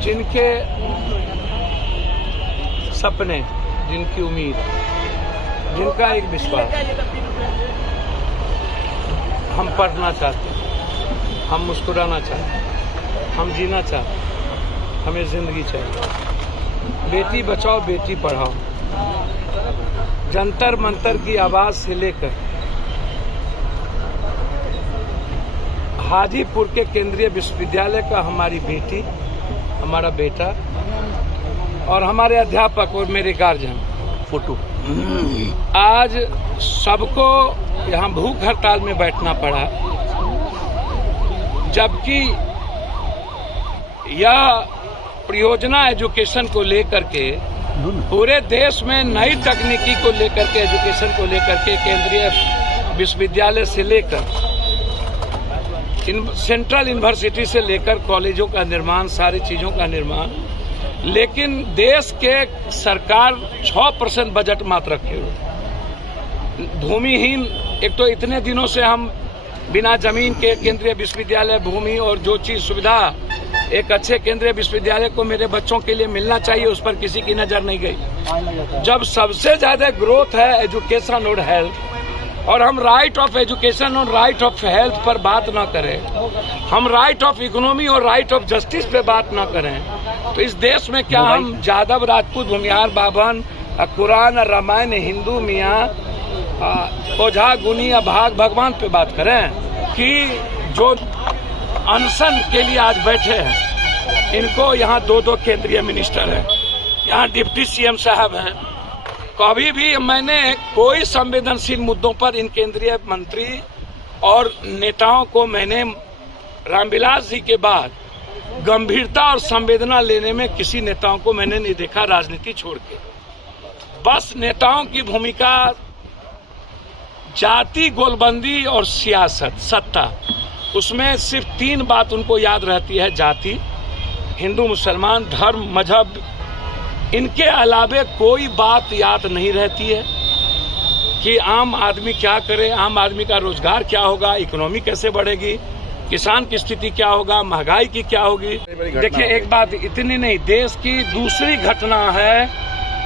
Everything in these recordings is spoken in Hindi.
जिनके सपने, जिनकी उम्मीद, जिनका एक विश्वास, हम पढ़ना चाहते हैं, हम मुस्कुराना चाहते हैं, हम जीना चाहते हैं, हमें जिंदगी चाहिए। बेटी बचाओ बेटी पढ़ाओ, जंतर मंतर की आवाज से लेकर हाजीपुर के केंद्रीय विश्वविद्यालय का हमारी बेटी, हमारा बेटा और हमारे अध्यापक और मेरे गार्जियन फोटो, आज सबको यहाँ भूख हड़ताल में बैठना पड़ा, जबकि यह परियोजना एजुकेशन को लेकर के पूरे देश में नई तकनीकी को लेकर के, एजुकेशन को लेकर के केंद्रीय विश्वविद्यालय से लेकर सेंट्रल यूनिवर्सिटी से लेकर कॉलेजों का निर्माण, सारी चीजों का निर्माण, लेकिन देश के सरकार 6% बजट मात्र रखे हुए। भूमिहीन, एक तो इतने दिनों से हम बिना जमीन के केंद्रीय विश्वविद्यालय, भूमि और जो चीज सुविधा एक अच्छे केंद्रीय विश्वविद्यालय को मेरे बच्चों के लिए मिलना चाहिए, उस पर किसी की नजर नहीं गई। जब सबसे ज्यादा ग्रोथ है एजुकेशन और हेल्थ, और हम राइट ऑफ एजुकेशन और राइट ऑफ हेल्थ पर बात ना करें, हम राइट ऑफ इकोनॉमी और राइट ऑफ जस्टिस पे बात ना करें, तो इस देश में क्या हम यादव, राजपूत, भूमिहार, बाभन, कुरान, रामायण, हिंदू, मियाँ, ओझा, गुनी या भाग भगवान पे बात करें? कि जो अनशन के लिए आज बैठे हैं, इनको यहाँ 2-2 केंद्रीय मिनिस्टर हैं, यहाँ डिप्टी सीएम साहब हैं। कभी भी मैंने कोई संवेदनशील मुद्दों पर इन केंद्रीय मंत्री और नेताओं को मैंने रामविलास जी के बाद गंभीरता और संवेदना लेने में किसी नेताओं को मैंने नहीं देखा, राजनीति छोड़ के। बस नेताओं की भूमिका जाति गोलबंदी और सियासत, सत्ता, उसमें सिर्फ 3 बात उनको याद रहती है: जाति, हिंदू मुसलमान, धर्म, मजहब। इनके अलावे कोई बात याद नहीं रहती है कि आम आदमी क्या करे, आम आदमी का रोजगार क्या होगा, इकोनॉमी कैसे बढ़ेगी, किसान की स्थिति क्या होगा, महंगाई की क्या होगी। देखिए, एक बात इतनी नहीं, देश की दूसरी घटना है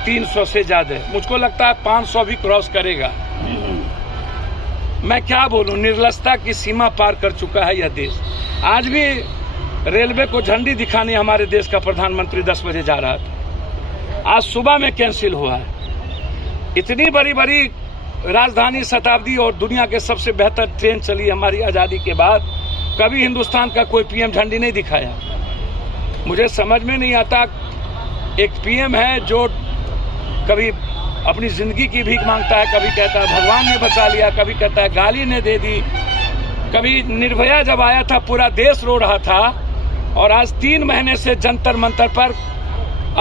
300 से ज्यादा, मुझको लगता है 500 भी क्रॉस करेगा। मैं क्या बोलूं, निर्लजता की सीमा पार कर चुका है यह देश। आज भी रेलवे को झंडी दिखाने हमारे देश का प्रधानमंत्री 10 बजे जा रहा था, आज सुबह में कैंसिल हुआ है। इतनी बड़ी बड़ी राजधानी, शताब्दी और दुनिया के सबसे बेहतर ट्रेन चली हमारी आज़ादी के बाद, कभी हिंदुस्तान का कोई पीएम झंडी नहीं दिखाया। मुझे समझ में नहीं आता, एक पीएम है जो कभी अपनी जिंदगी की भीख मांगता है, कभी कहता है भगवान ने बचा लिया, कभी कहता है गाली ने दे दी, कभी निर्भया जब आया था पूरा देश रो रहा था, और आज 3 महीने से जंतर मंतर पर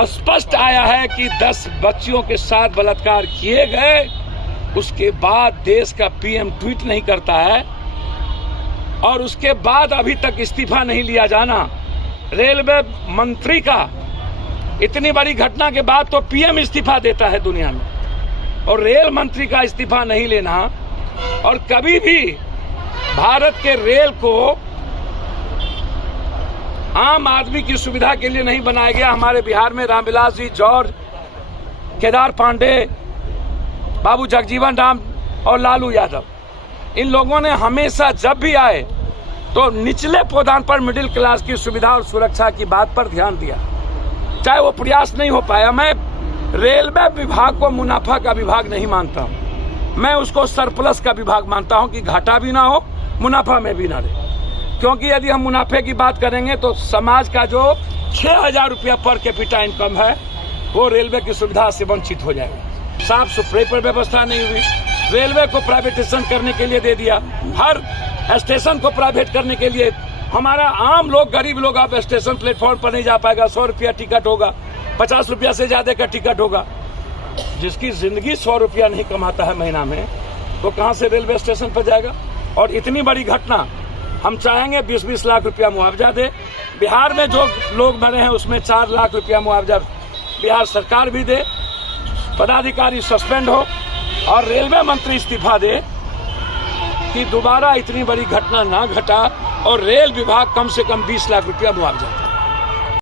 स्पष्ट आया है कि 10 बच्चियों के साथ बलात्कार किए गए। उसके बाद देश का पीएम ट्वीट नहीं करता है, और उसके बाद अभी तक इस्तीफा नहीं लिया जाना रेलवे मंत्री का। इतनी बड़ी घटना के बाद तो पीएम इस्तीफा देता है दुनिया में, और रेल मंत्री का इस्तीफा नहीं लेना। और कभी भी भारत के रेल को आम आदमी की सुविधा के लिए नहीं बनाया गया। हमारे बिहार में रामविलास जी, जॉर्ज, केदार पांडे, बाबू जगजीवन राम और लालू यादव, इन लोगों ने हमेशा जब भी आए तो निचले पौधान पर मिडिल क्लास की सुविधा और सुरक्षा की बात पर ध्यान दिया, चाहे वो प्रयास नहीं हो पाया। मैं रेलवे विभाग को मुनाफा का विभाग नहीं मानता हूँ, मैं उसको सरप्लस का विभाग मानता हूँ कि घाटा भी ना हो, मुनाफा में भी ना रहे। क्योंकि यदि हम मुनाफे की बात करेंगे तो समाज का जो 6,000 रुपया पर कैपिटा इनकम है, वो रेलवे की सुविधा से वंचित हो जाएगा। साफ सुथरे पर व्यवस्था नहीं हुई, रेलवे को प्राइवेटाइजेशन करने के लिए दे दिया, हर स्टेशन को प्राइवेट करने के लिए। हमारा आम लोग, गरीब लोग, आप स्टेशन प्लेटफॉर्म पर नहीं जा पाएगा। 100 रुपया टिकट होगा, 50 रुपया से ज्यादा का टिकट होगा। जिसकी जिंदगी 100 रुपया नहीं कमाता है महीना में, तो कहां से रेलवे स्टेशन पर जाएगा? और इतनी बड़ी घटना, हम चाहेंगे 20-20 लाख रुपया मुआवजा दे। बिहार में जो लोग मरे हैं उसमें 4 लाख रुपया मुआवजा बिहार सरकार भी दे, पदाधिकारी सस्पेंड हो और रेलवे मंत्री इस्तीफा दे कि दोबारा इतनी बड़ी घटना ना घटा, और रेल विभाग कम से कम 20 लाख रुपया मुआवजा।